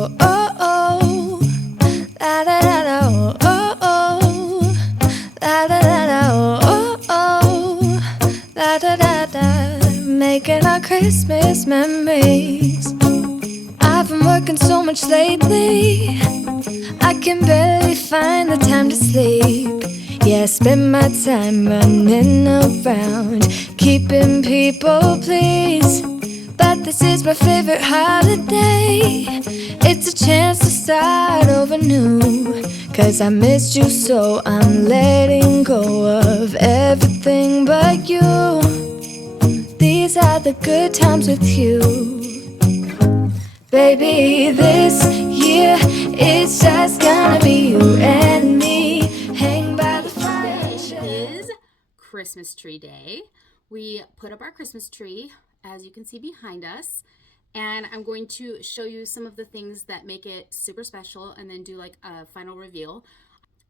oh, oh, oh. La da da da, oh, oh, oh. La da da da, oh, oh, oh. La da da da. Making our Christmas memories. I've been working so much lately, I can barely find the time to sleep. Yeah, I spend my time running around, keeping people pleased. But this is my favorite holiday. It's a chance to start over new. Cause I missed you, so I'm letting go of everything but you. These are the good times with you. Baby, this year it's just gonna be you and me. Hang by the fire. Today is Christmas tree day. We put up our Christmas tree, as you can see behind us, and I'm going to show you some of the things that make it super special and then do like a final reveal.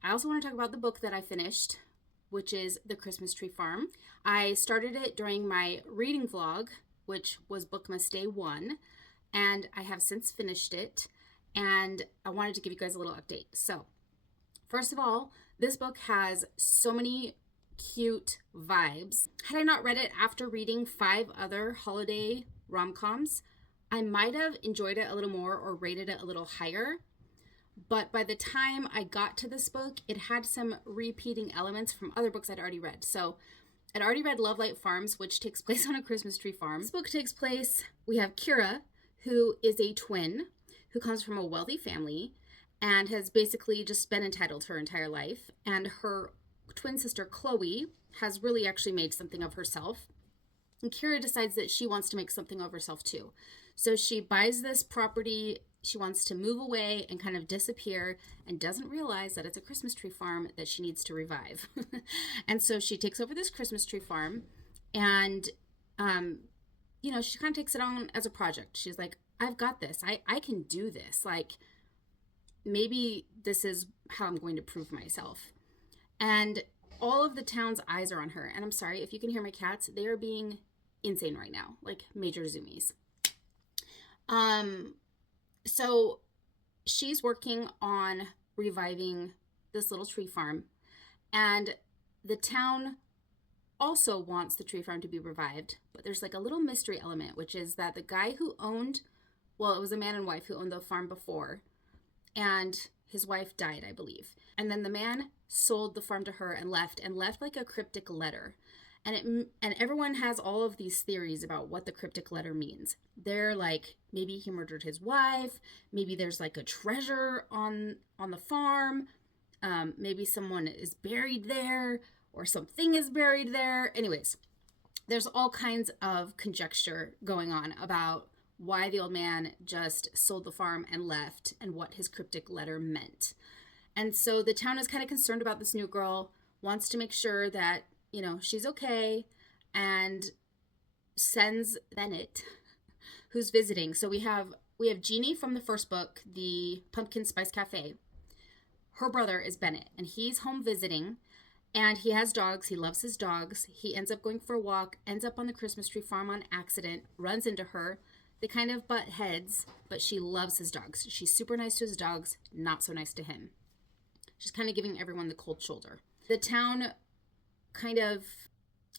I also want to talk about the book that I finished, which is The Christmas Tree Farm. I started it during my reading vlog, which was bookMAS Day 1, and I have since finished it, and I wanted to give you guys a little update. So, first of all, this book has so many cute vibes. Had I not read it after reading 5 other holiday rom-coms, I might have enjoyed it a little more or rated it a little higher. But by the time I got to this book, it had some repeating elements from other books I'd already read. So I'd already read Love Light Farms, which takes place on a Christmas tree farm. This book takes place, we have Kira, who is a twin, who comes from a wealthy family and has basically just been entitled her entire life. And her twin sister, Chloe, has really actually made something of herself. And Kira decides that she wants to make something of herself too. So she buys this property. She wants to move away and kind of disappear and doesn't realize that it's a Christmas tree farm that she needs to revive. And so she takes over this Christmas tree farm and, she kind of takes it on as a project. She's like, I've got this. I can do this. Like, maybe this is how I'm going to prove myself. And all of the town's eyes are on her. And I'm sorry, if you can hear my cats, they are being insane right now, like major zoomies. So she's working on reviving this little tree farm, and the town also wants the tree farm to be revived, but there's like a little mystery element, which is that the guy who owned, well, it was a man and wife who owned the farm before, and his wife died, I believe. And then the man sold the farm to her and left like a cryptic letter. And everyone has all of these theories about what the cryptic letter means. They're like, maybe he murdered his wife. Maybe there's like a treasure on the farm. Maybe someone is buried there or something is buried there. Anyways, there's all kinds of conjecture going on about why the old man just sold the farm and left and what his cryptic letter meant. And so the town is kind of concerned about this new girl, wants to make sure that she's okay, and sends Bennett, who's visiting. So we have Jeannie from the first book, the Pumpkin Spice Cafe. Her brother is Bennett, and he's home visiting, and he has dogs. He loves his dogs. He ends up going for a walk, ends up on the Christmas tree farm on accident, runs into her. They kind of butt heads, but she loves his dogs. She's super nice to his dogs, not so nice to him. She's kind of giving everyone the cold shoulder. The town kind of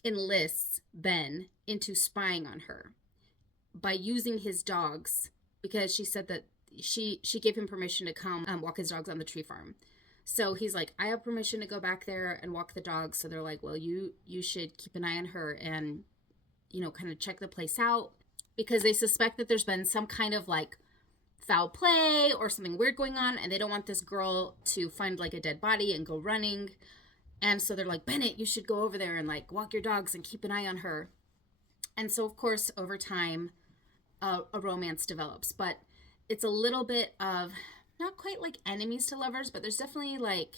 enlists Ben into spying on her by using his dogs, because she said that she gave him permission to come walk his dogs on the tree farm. So he's like, I have permission to go back there and walk the dogs. So they're like, well, you should keep an eye on her and kind of check the place out, because they suspect that there's been some kind of like foul play or something weird going on, and they don't want this girl to find like a dead body and go running. And so they're like, Bennett, you should go over there and like walk your dogs and keep an eye on her. And so, of course, over time, a romance develops. But it's a little bit of, not quite like enemies to lovers, but there's definitely like,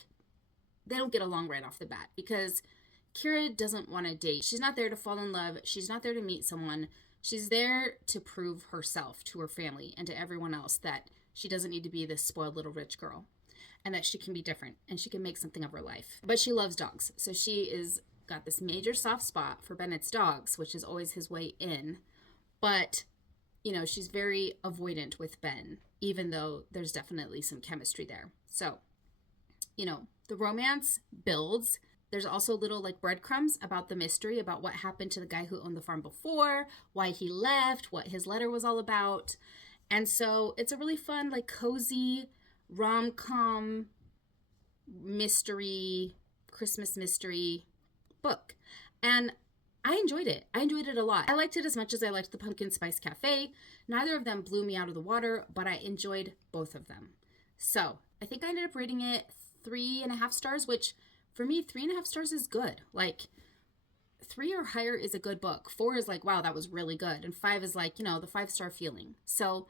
they don't get along right off the bat. Because Kira doesn't want to date. She's not there to fall in love. She's not there to meet someone. She's there to prove herself to her family and to everyone else that she doesn't need to be this spoiled little rich girl, and that she can be different and she can make something of her life. But she loves dogs. So she is got this major soft spot for Bennett's dogs, which is always his way in. But, she's very avoidant with Ben, even though there's definitely some chemistry there. So, you know, the romance builds. There's also little like breadcrumbs about the mystery, about what happened to the guy who owned the farm before, why he left, what his letter was all about. And so it's a really fun, like cozy rom-com mystery, Christmas mystery book. And I enjoyed it. I enjoyed it a lot. I liked it as much as I liked the Pumpkin Spice Cafe. Neither of them blew me out of the water, but I enjoyed both of them. So I think I ended up rating it 3.5 stars, which for me, 3.5 stars is good. Like 3 or higher is a good book. 4 is like, wow, that was really good. And 5 is like, you know, the 5-star feeling. So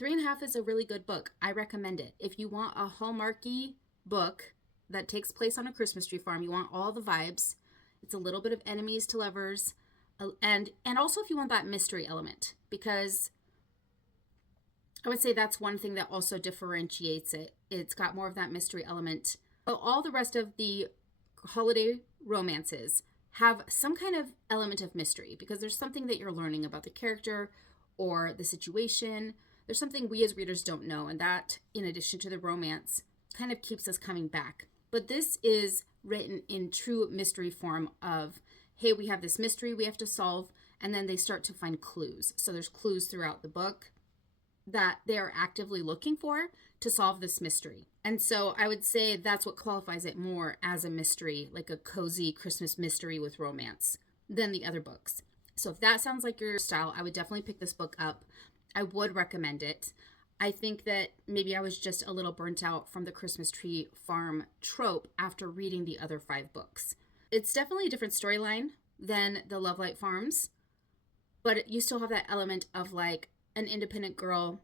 3.5 is a really good book. I recommend it. If you want a Hallmarky book that takes place on a Christmas tree farm, you want all the vibes. It's a little bit of enemies to lovers. And also if you want that mystery element, because I would say that's one thing that also differentiates it. It's got more of that mystery element. But all the rest of the holiday romances have some kind of element of mystery, because there's something that you're learning about the character or the situation. There's something we as readers don't know, and that, in addition to the romance, kind of keeps us coming back. But this is written in true mystery form of, hey, we have this mystery we have to solve, and then they start to find clues. So there's clues throughout the book that they are actively looking for to solve this mystery. And so I would say that's what qualifies it more as a mystery, like a cozy Christmas mystery with romance, than the other books. So if that sounds like your style, I would definitely pick this book up. I would recommend it. I think that maybe I was just a little burnt out from the Christmas Tree Farm trope after reading the other 5 books. It's definitely a different storyline than the Lovelight Farms, but you still have that element of like an independent girl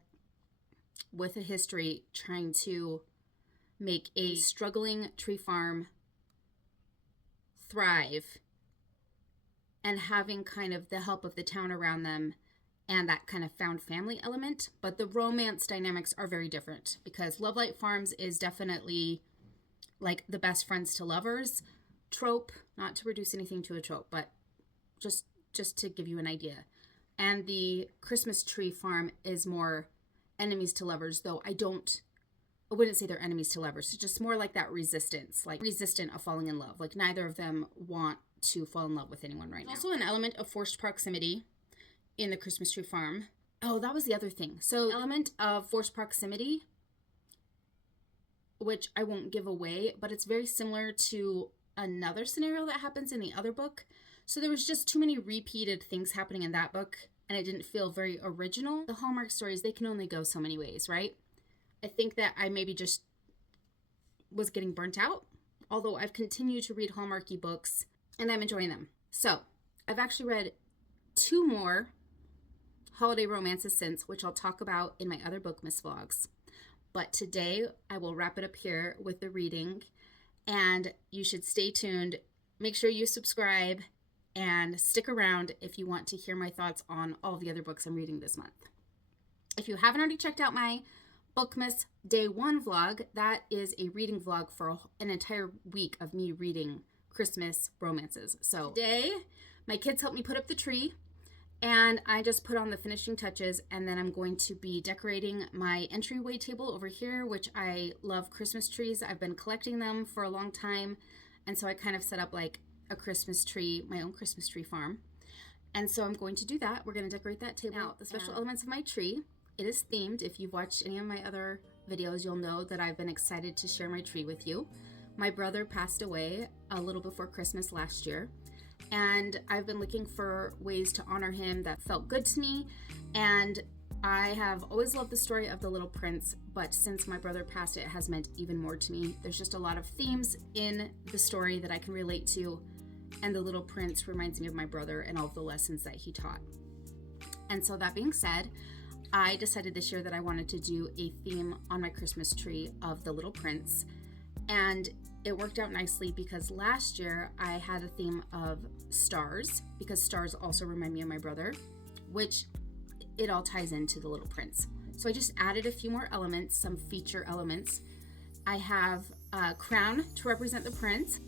with a history trying to make a struggling tree farm thrive, and having kind of the help of the town around them and that kind of found family element. But the romance dynamics are very different, because Lovelight Farms is definitely like the best friends to lovers trope, not to reduce anything to a trope, but just to give you an idea. And the Christmas Tree Farm is more enemies to lovers, though I wouldn't say they're enemies to lovers. It's just more like that resistance, like resistant of falling in love. Like neither of them want to fall in love with anyone right now. Also an element of forced proximity in the Christmas Tree Farm. Oh, that was the other thing. So element of forced proximity, which I won't give away, but it's very similar to another scenario that happens in the other book. So there was just too many repeated things happening in that book, and it didn't feel very original. The Hallmark stories, they can only go so many ways, right? I think that I maybe just was getting burnt out, although I've continued to read Hallmarky books, and I'm enjoying them. So I've actually read 2 more holiday romances since, which I'll talk about in my other bookmas vlogs. But today I will wrap it up here with the reading, and you should stay tuned. Make sure you subscribe and stick around if you want to hear my thoughts on all the other books I'm reading this month. If you haven't already checked out my bookmas Day 1 vlog, that is a reading vlog for an entire week of me reading Christmas romances. So today, my kids helped me put up the tree, and I just put on the finishing touches, and then I'm going to be decorating my entryway table over here, which I love Christmas trees. I've been collecting them for a long time, and so I kind of set up like a Christmas tree, my own Christmas tree farm. And so I'm going to do that. We're going to decorate that table. Now, the special elements of my tree, it is themed. If you've watched any of my other videos, you'll know that I've been excited to share my tree with you. My brother passed away a little before Christmas last year, and I've been looking for ways to honor him that felt good to me. And I have always loved the story of The Little Prince, but since my brother passed, it has meant even more to me. There's just a lot of themes in the story that I can relate to, and The Little Prince reminds me of my brother and all of the lessons that he taught. And so that being said, I decided this year that I wanted to do a theme on my Christmas tree of The Little Prince, and it worked out nicely because last year I had a theme of stars, because stars also remind me of my brother, which it all ties into The Little Prince. So I just added a few more elements, some feature elements. I have a crown to represent the prince.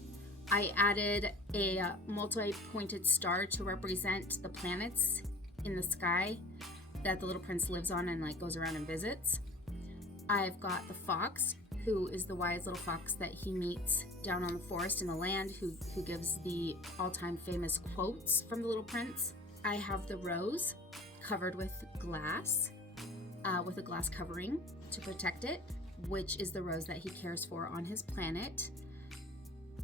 I added a multi-pointed star to represent the planets in the sky that the Little Prince lives on and like goes around and visits. I've got the fox, who is the wise little fox that he meets down on the forest in the land, who gives the all-time famous quotes from The Little Prince. I have the rose covered with glass, with a glass covering to protect it, which is the rose that he cares for on his planet.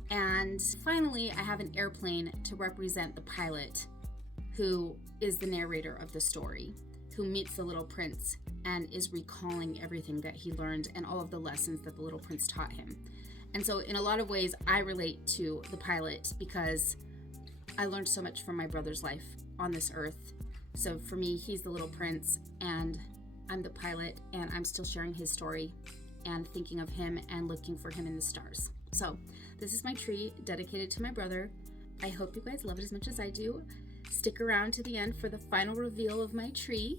And finally, I have an airplane to represent the pilot, who is the narrator of the story, who meets the Little Prince and is recalling everything that he learned and all of the lessons that the Little Prince taught him. And so in a lot of ways, I relate to the pilot because I learned so much from my brother's life on this earth. So for me, he's the Little Prince and I'm the pilot, and I'm still sharing his story and thinking of him and looking for him in the stars. So this is my tree dedicated to my brother. I hope you guys love it as much as I do. Stick around to the end for the final reveal of my tree.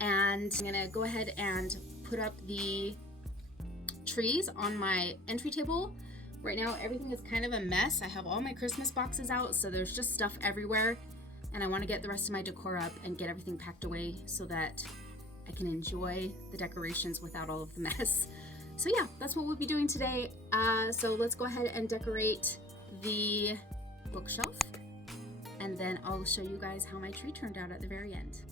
And I'm gonna go ahead and put up the trees on my entry table. Right now, everything is kind of a mess. I have all my Christmas boxes out, so there's just stuff everywhere. And I wanna get the rest of my decor up and get everything packed away so that I can enjoy the decorations without all of the mess. So yeah, that's what we'll be doing today. So let's go ahead and decorate the bookshelf, and then I'll show you guys how my tree turned out at the very end.